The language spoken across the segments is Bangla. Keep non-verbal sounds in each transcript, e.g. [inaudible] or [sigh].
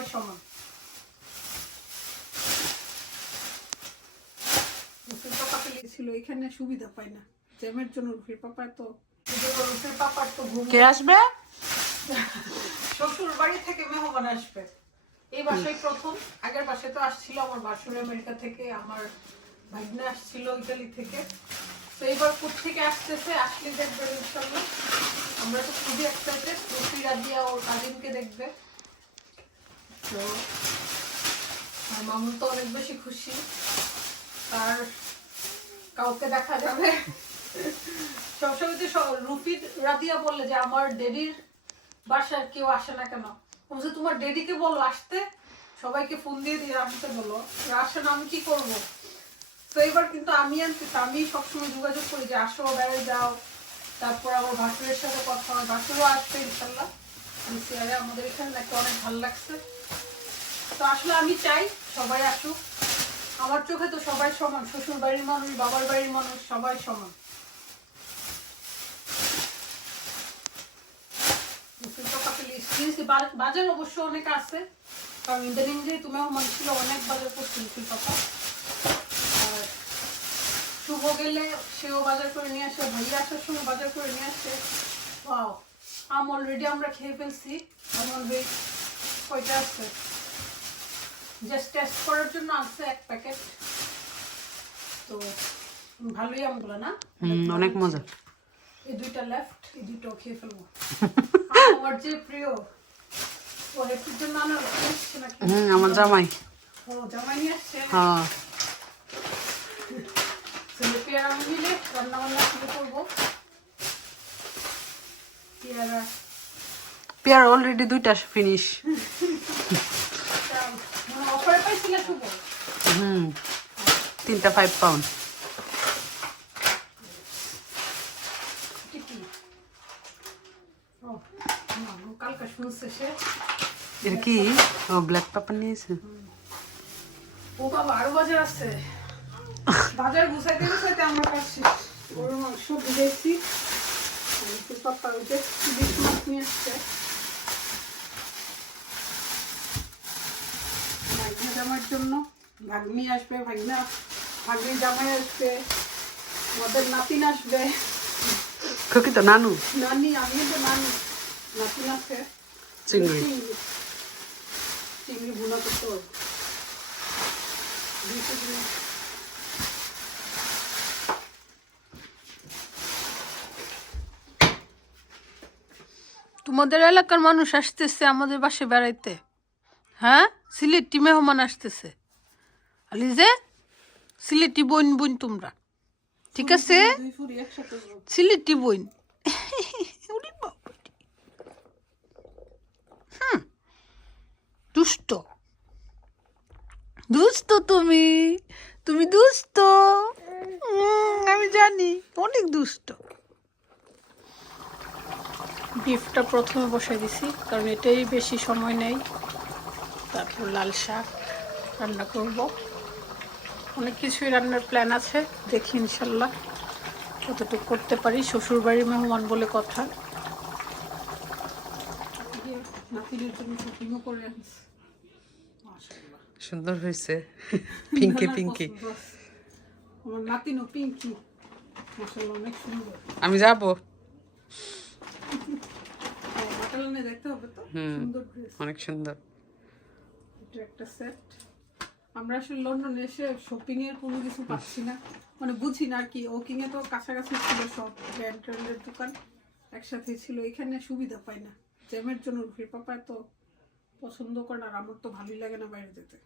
সবাই সমান। রুফির পাপাকে লেগেছিল এখানে সুবিধা পায় না। জ্যামের জন্য রুফির পাপা তো রুফির পাপার তো কে আসবে? শ্বশুর বাড়ি থেকে মেহমান আসবে। এই বাসায় প্রথম। আগের বাসায় তো আসছিল আমার বাসুর আমেরিকা থেকে আমার ভাগ্নে আসছিল ইতালি থেকে। তো এইবার থেকে আসতেছে আসলে দেখবে ইনশাল্লাহ। আমরা তো খুবই এক্সাইটেড দিয়া ওর কাজিনকে দেখবে। তো আর মামুন তো অনেক বেশি খুশি। আর কাউকে দেখা যাবে। সবসময় তো রুফি রাদিয়া বললে যে, আমার ডেডির বাসার কেউ আসে না কেন? বলছে, তোমার ডেডিকে বলো, আসতে। সবাইকে ফোন দিয়ে দিয়ে আসতে বলো। আসে না, আমি কি করব? তো এবার কিন্তু আমি আনতে আমি সবসময় যোগাযোগ করি যে, আসো বেড়ে যাও। তারপর আমার ভাসুরের সাথে কথা হয়। ভাসুরও আসবে ইনশাল্লাহ। আমাদের এখানে নাকি অনেক ভালো লাগছে। তো আসলে আমি চাই সবাই আসুক। আমার চোখে তো সবাই সমান শ্বশুর বাড়ির মানুষ, বাবার বাড়ির মানুষ, সবাই সমান। বাজার অবশ্য অনেক আছে। কারণ যে মন ছিল, অনেক বাজার করছি মুসলিম পাপা আর শুভ গেলে সেও বাজার করে নিয়ে আসে, ভাইয়া আসার সময় বাজার করে নিয়ে আসে। আম অলরেডি আমরা খেয়ে ফেলছি। এমন কয়টা আছে? জাস্ট টেস্ট করার জন্য আছে এক প্যাকেট তো ভালোই আমগুলো না? অনেক মজা। এই দুইটা লেফট এই দুইটাও খেয়ে ফেলব। [laughs] আমার যে প্রিয় ও একটুর জন্য আনা হুম আমার জামাই। ও জামাই নিয়ে আসছে? হ্যাঁ। পেয়ারা মিলে রান্না বান্না শুরু করব। পেয়ারা। পেয়ার অলরেডি দুইটা ফিনিশ [laughs] হুম তিনটা ফাইভ পাউন্ড এর কি? ও ব্ল্যাক পেপার নিয়েছে? ও বাবা আরও বাজার আছে। বাজার গুছাইতে গুছাইতে আমরা মাংস ভিজাইছি পাপ্পা ওই যে মাছ নিয়ে আসছে ভাগ্নে জামার জন্য। ভাগ্নি আসবে ভাগ্না ভাগ্নি জামাই আসবে আমাদের নাতিন আসবে। খুকি তো নানু? নানি আমি তো নানি। নাতিন আছে। চিংড়ি। চিংড়ি। ভুনা করতে হবে তোমাদের এলাকার মানুষ আসতেছে আমাদের বাসে বেড়াইতে। হ্যাঁ? সিলেটি মেহমান আসতেছে। আলিজে সিলেটি বোন বোন তোমরা। ঠিক আছে? সিলেটি বোন দুষ্ট। দুষ্ট তুমি। তুমি দুষ্ট। আমি জানি অনেক দুষ্ট। বিফটা প্রথমে বসাই দিছি কারণ এটাই বেশি সময় নেই। তারপর লাল শাক রান্না করব। অনেক কিছুই রান্নার প্ল্যান আছে দেখি ইনশাল্লাহ কতটুকু করতে পারি। শ্বশুর বাড়ির মেহমান বলে কথা। সুন্দর হয়েছে। [laughs] পিঙ্কি পিঙ্কি। আমার নাতিনও পিঙ্কি অনেক সুন্দর। আমি যাব। অনেক সুন্দর। এটা একটা সেট আমরা আসলে লন্ডনে এসে শপিং এর কোনো কিছু পাচ্ছি না। মানে বুঝি না আর কি ওকিং এ তো কাছাকাছি ছিল সব ব্র্যান্ড ট্রেন্ডের দোকান একসাথে ছিল এখানে সুবিধা পাই না। জ্যামের জন্য রুফির পাপা তো পছন্দ করে না আর আমার তো ভালোই লাগে না বাইরে যেতে।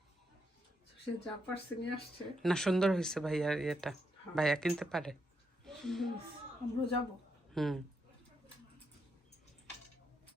সে যা পারছে নিয়ে আসছে। না সুন্দর হয়েছে ভাইয়া এটা ভাইয়া কিনতে পারে। আমরাও যাব। হুম।